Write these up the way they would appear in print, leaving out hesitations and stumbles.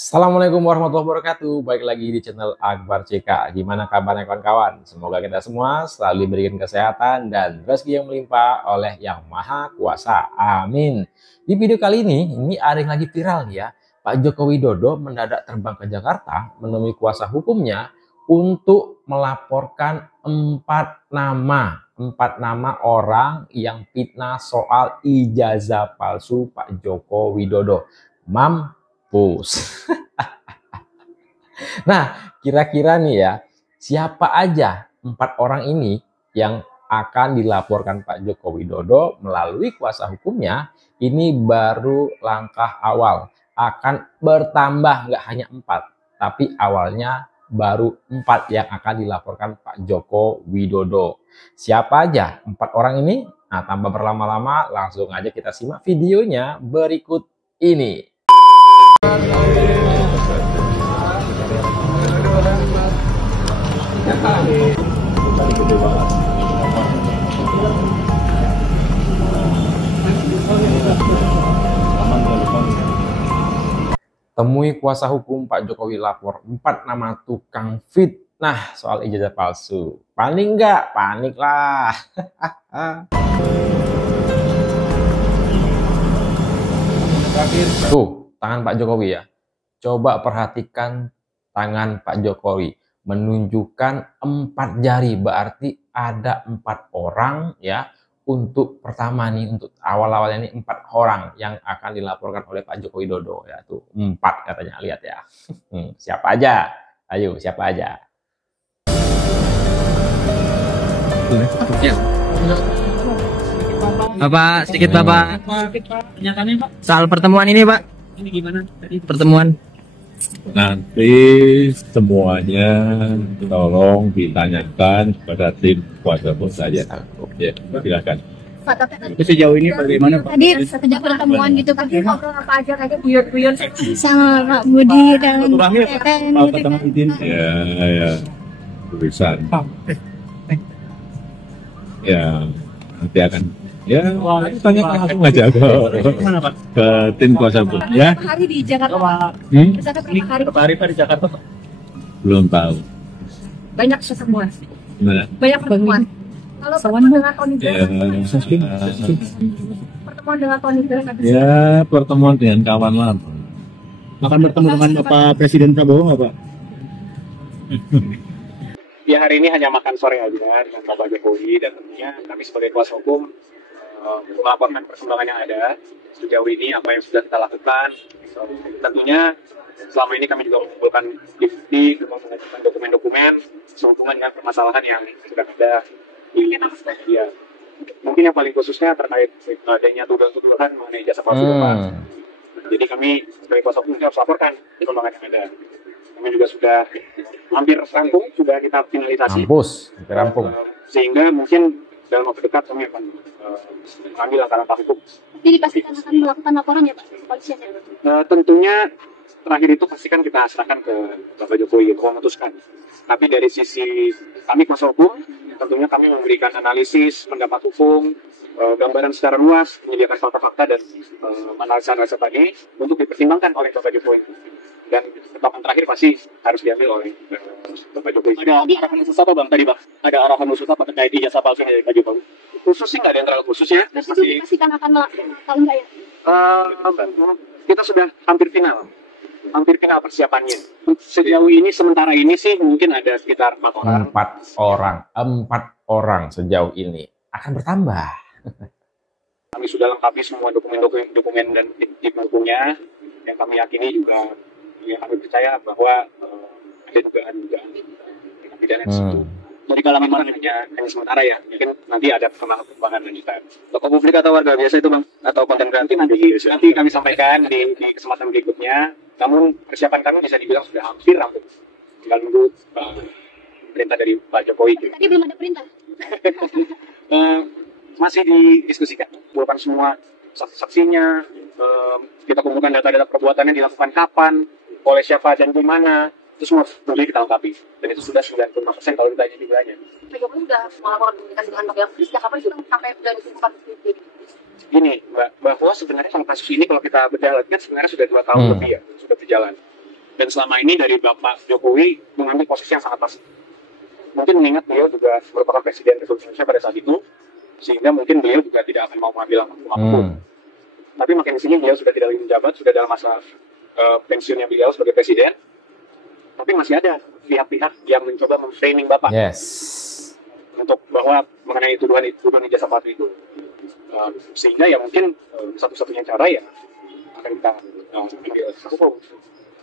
Assalamualaikum warahmatullahi wabarakatuh. Baik lagi di channel Akbar CK. Gimana kabarnya kawan-kawan? Semoga kita semua selalu diberikan kesehatan dan rezeki yang melimpah oleh Yang Maha Kuasa. Amin. Di video kali ini ada yang lagi viral nih ya. Pak Joko Widodo mendadak terbang ke Jakarta menemui kuasa hukumnya untuk melaporkan empat nama orang yang fitnah soal ijazah palsu Pak Joko Widodo. Mampus. Nah, kira-kira nih ya, siapa aja empat orang ini yang akan dilaporkan Pak Joko Widodo melalui kuasa hukumnya? Ini baru langkah awal, akan bertambah nggak hanya empat, tapi awalnya baru empat yang akan dilaporkan Pak Joko Widodo. Siapa aja empat orang ini? Nah, tanpa berlama-lama, langsung aja kita simak videonya berikut ini. Temui kuasa hukum Pak Jokowi, lapor 4 nama tukang fitnah soal ijazah palsu. Panik nggak? Panik lah. Tuh, tangan Pak Jokowi ya. Coba perhatikan tangan Pak Jokowi. Menunjukkan 4 jari, berarti ada 4 orang ya. Untuk pertama nih, untuk awal-awalnya ini 4 orang yang akan dilaporkan oleh Pak Joko Widodo ya. Tuh 4 katanya, lihat ya. Siapa aja? Ayo, siapa aja? Bapak, sedikit Bapak. Pernyataannya Pak. Soal pertemuan ini Pak. Ini gimana tadi pertemuan? Nanti semuanya tolong ditanyakan kepada tim kuasa hukum saja. Ya, silakan. Pak, tapi Itu sejauh ini bagaimana Pak? tadi sejak pertemuan gitu Pak, ngobrol apa aja kayak guyon-guyon sama Pak Budi dan Teten gitu kan. Ya, tulisan. Ya, nanti akan. Ya, tanyakan langsung aja Mana Pak? ke tim kuasa hukum. Ya, Berapa hari di Jakarta Pak? Hmm? Misalkan berapa hari? Berapa hari Pak di Jakarta Pak? Belum tahu. Banyak pertemuan. Gimana? Banyak pertemuan. Kalau pertemuan dengan Tony Ya, Blair, pertemuan dengan Tony Blair ya, pertemuan dengan kawan lama. Akan bertemu dengan Bapak Presiden Prabowo nggak Pak? Ya, hari ini hanya makan sore aja dengan Bapak Jokowi, dan tentunya kami sebagai kuasa hukum melaporkan perkembangan yang ada sejauh ini, apa yang sudah kita lakukan. Tentunya selama ini kami juga mengumpulkan bukti, mengumpulkan dokumen-dokumen sehubungan dengan permasalahan yang sudah ada di media. Mungkin yang paling khususnya terkait adanya tuduhan mengenai jasa palsu Bapak. Jadi kami sebagai kuasa hukum harus laporkan perkembangan yang ada. Kami juga sudah hampir rampung, sudah kita finalisasi. Mampus, hampir rampung. Sehingga mungkin dalam waktu dekat kami akan mengambil langkah-langkah hukum. Jadi dipastikan akan melakukan laporan ya Pak, kepolisian ya? Tentunya terakhir itu pastikan kita serahkan ke Bapak Jokowi untuk memutuskan. Tapi dari sisi kami kuasa hukum, tentunya kami memberikan analisis, pendapat hukum, gambaran secara luas, menyediakan fakta-fakta dan analisa-analisa tadi untuk dipertimbangkan oleh Bapak Jokowi. Dan ketetapan terakhir pasti harus diambil oleh Bapak Jokowi. Ada arahan khusus apa Bang tadi Pak? Ada arahan khusus apa terkait ijazah palsu dari Pak Jokowi? Khusus sih nggak ada yang terlalu khusus ya. Terus itu dipastikan akan melakukan atau enggak ya? Kita sudah hampir final persiapannya. Sejauh ini, sementara ini sih mungkin ada sekitar 4 orang. 4 orang sejauh ini, akan bertambah. Kami sudah lengkapi semua dokumen dan tim hukumnya, yang kami yakini juga, yang kami percaya bahwa ada dugaan tindak pidana di situ. Jadi kalau memang hanya sementara ya, mungkin nanti ada perkembangan lanjutan. Tokoh publik atau warga biasa itu Bang, atau konten kreatif nanti kami sampaikan di kesempatan berikutnya. Namun persiapan kami bisa dibilang sudah hampir rampung. Tinggal nunggu perintah dari Pak Jokowi. Tadi belum ada perintah. Masih didiskusikan. Kumpulkan semua saksinya, kita kumpulkan data-data perbuatannya dilakukan kapan, oleh siapa dan di mana. Itu semua perlu kita lengkapi, dan itu sudah 95% kalau ditanya jumlahnya. Pak Jokowi sudah melakukan komunikasi dengan Pak Jokowi sejak kapan sudah sampai dari 2004 Gini, bahwa sebenarnya kalau kasus ini kalau kita berjalan kan sebenarnya sudah 2 tahun lebih ya, sudah berjalan. Dan selama ini dari Bapak Jokowi mengambil posisi yang sangat pas. Mungkin mengingat beliau juga merupakan Presiden Republik Indonesia pada saat itu, sehingga mungkin beliau juga tidak akan mau mengambil apapun. Tapi makin di sini beliau sudah tidak lagi menjabat, sudah dalam masa pensiunnya beliau sebagai Presiden. Tapi masih ada pihak-pihak yang mencoba memframing Bapak. Yes. Untuk bahwa mengenai tuduhan ijazah palsu itu. Sehingga ya mungkin satu-satunya cara ya akan kita ambil hukum.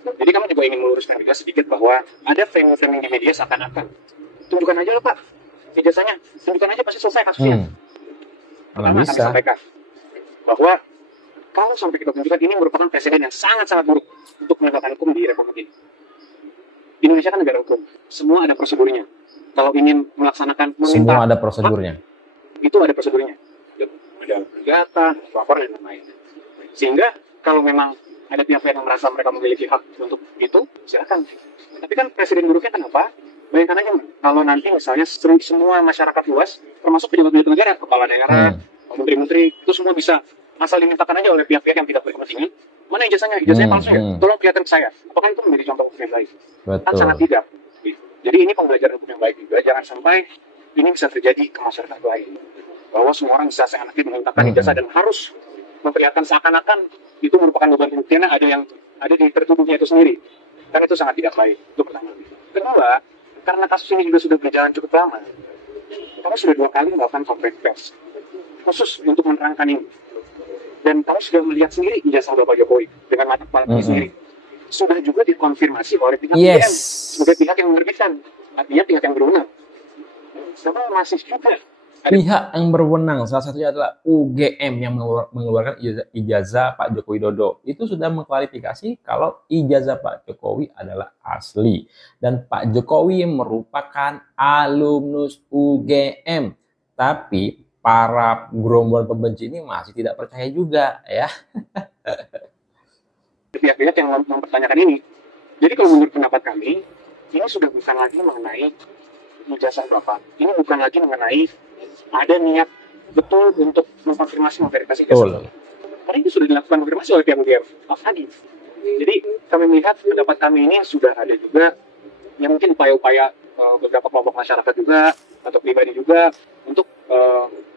Jadi kami juga ingin meluruskan juga sedikit bahwa ada framing-framing di media seakan-akan tunjukkan aja loh Pak ijazahnya, tunjukkan aja pasti selesai kasusnya. Pertama kami sampaikan bahwa kalau sampai kita tunjukkan ini merupakan presiden yang sangat-sangat buruk untuk menegakkan hukum di Republik ini. Indonesia kan negara hukum, semua ada prosedurnya. Kalau ingin melaksanakan semua ada prosedurnya. Itu ada prosedurnya. Ada data, laporan dan lain-lain. Sehingga kalau memang ada pihak-pihak yang merasa mereka memiliki hak untuk itu, silakan. Tapi kan presiden buruknya kenapa? Bayangkan aja, kalau nanti misalnya semua masyarakat luas, termasuk pejabat-pejabat negara, kepala daerah, menteri-menteri, itu semua bisa asal dimintakan aja oleh pihak-pihak yang tidak berkepentingan. Mana ijazahnya? Ijazahnya palsu ya? Tolong perlihatkan ke saya. Apakah itu menjadi contoh yang baik? Kan sangat tidak. Jadi ini pembelajaran hukum yang baik juga. Jangan sampai ini bisa terjadi ke masyarakat lain. Bahwa semua orang bisa seenaknya memintakan ijazah dan harus memperlihatkan seakan-akan itu merupakan beban pembuktiannya ada di tertuduhnya itu sendiri. Karena itu sangat tidak baik. Itu pertama. Kedua, karena kasus ini juga sudah berjalan cukup lama, kami sudah 2 kali melakukan konferensi pers khusus untuk menerangkan ini. Dan kami sudah melihat sendiri ijazah Bapak Jokowi dengan mata kepala kami sendiri. Sudah juga dikonfirmasi oleh pihak UGM sebagai pihak yang menerbitkan, artinya pihak yang berwenang. Sama masih juga pihak yang berwenang, salah satunya adalah UGM yang mengeluarkan ijazah Pak Joko Widodo. Itu sudah mengklarifikasi kalau ijazah Pak Jokowi adalah asli. Dan Pak Jokowi merupakan alumnus UGM. Tapi para gerombolan pembenci ini masih tidak percaya juga ya. Pihak-pihak yang mempertanyakan ini. Jadi kalau menurut pendapat kami, ini sudah bukan lagi mengenai ijazah Bapak. Ini bukan lagi mengenai ada niat betul untuk mengkonfirmasi memverifikasi ijazah. Karena itu sudah dilakukan konfirmasi oleh pihak UGM tadi. Jadi kami melihat pendapat kami ini sudah ada juga yang mungkin upaya-upaya beberapa kelompok masyarakat juga atau pribadi juga untuk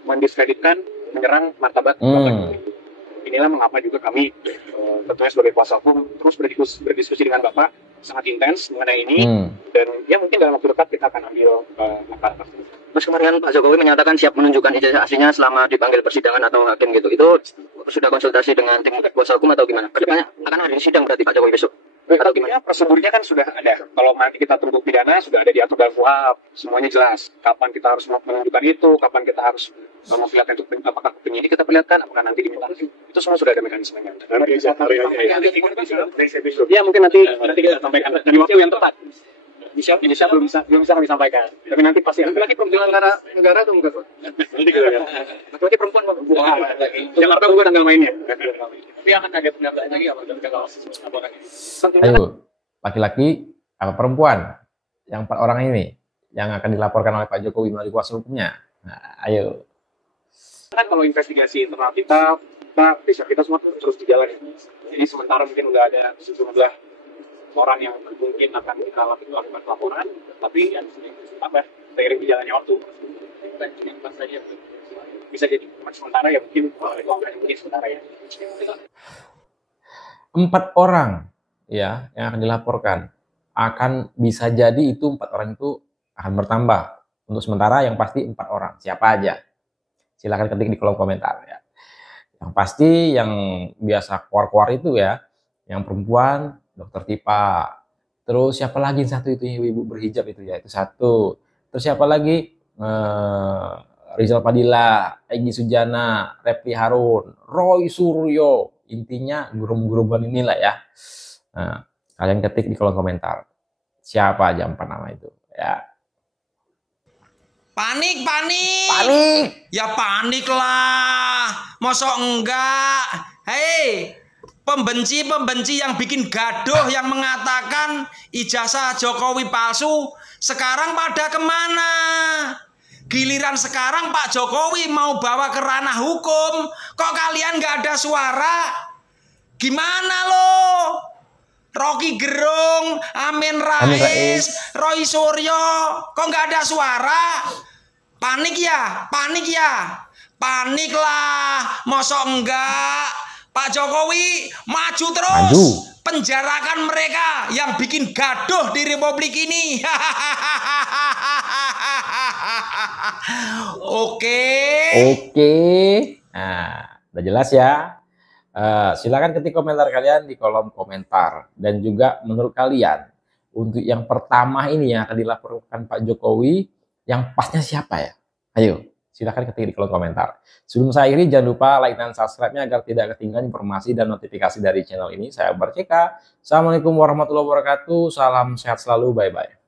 mendiskreditkan, menyerang martabat Bapak Jokowi. Inilah mengapa juga kami tentunya sebagai kuasa hukum terus berdiskusi dengan Bapak sangat intens mengenai ini dan ya mungkin dalam waktu dekat kita akan ambil langkah tersebut. Mas, kemarin Pak Jokowi menyatakan siap menunjukkan ijazah aslinya selama dipanggil persidangan atau hakim gitu. Itu sudah konsultasi dengan tim kuasa hukum atau gimana? Kedepannya akan ada di sidang berarti Pak Jokowi besok? Atau gimana? Prosedurnya kan sudah ada. Kalau nanti kita tuntut pidana sudah ada diatur dalam KUHP, semuanya jelas. Kapan kita harus menunjukkan itu, kapan kita harus memperlihatkan itu, apakah penyidik kita perlihatkan, apakah nanti diminta. Itu semua sudah ada mekanismenya. Ya mungkin nanti kita sampaikan dari waktu yang tepat. Indonesia belum bisa kami sampaikan. Tapi nanti pasti lagi perempuan negara atau enggak? Laki-laki perempuan Jakarta bukan tanggal mainnya. Tapi akan ada pendapat lagi apa? Ayo, laki-laki apa perempuan? Yang 4 orang ini yang akan dilaporkan oleh Pak Jokowi melalui kuasa hukumnya. Nah, ayo. Kan kalau investigasi internal kita semua terus dijalani. Jadi sementara mungkin udah ada sejumlah orang yang mungkin akan kita lakukan laporan, tapi seiring berjalannya waktu bisa jadi sementara ya mungkin sementara ya. 4 orang ya yang akan dilaporkan akan bisa jadi itu 4 orang itu akan bertambah. Untuk sementara yang pasti 4 orang. Siapa aja? Silakan ketik di kolom komentar ya. Yang pasti yang biasa keluar-keluar itu ya, yang perempuan Dokter Tipa. Terus siapa lagi satu itu ibu berhijab itu ya, itu satu. Terus siapa lagi? Rizal Padilla, Egy Sujana, Repli Harun, Roy Suryo. Intinya gerombolan inilah ya. Nah, kalian ketik di kolom komentar. Siapa aja 4 nama itu ya. Panik. Ya panik lah. Mosok enggak. Hei, pembenci yang bikin gaduh, yang mengatakan ijazah Jokowi palsu, sekarang pada kemana? Giliran sekarang Pak Jokowi mau bawa ke ranah hukum, kok kalian nggak ada suara? Gimana loh? Rocky Gerung, Amin Amin Rais, Roy Suryo, kok nggak ada suara? Panik ya, panik ya, panik lah, mosok enggak? Pak Jokowi maju terus, Maju. penjarakan mereka yang bikin gaduh di Republik ini. Oke. Oke. Nah, udah jelas ya. Silakan ketik komentar kalian di kolom komentar. Dan juga menurut kalian, untuk yang pertama ini yang akan dilaporkan Pak Jokowi, yang pasnya siapa ya? Ayo, silakan ketik di kolom komentar. Sebelum saya akhiri, jangan lupa like dan subscribe-nya agar tidak ketinggalan informasi dan notifikasi dari channel ini. Saya Akbar CK. Assalamualaikum warahmatullahi wabarakatuh. Salam sehat selalu. Bye-bye.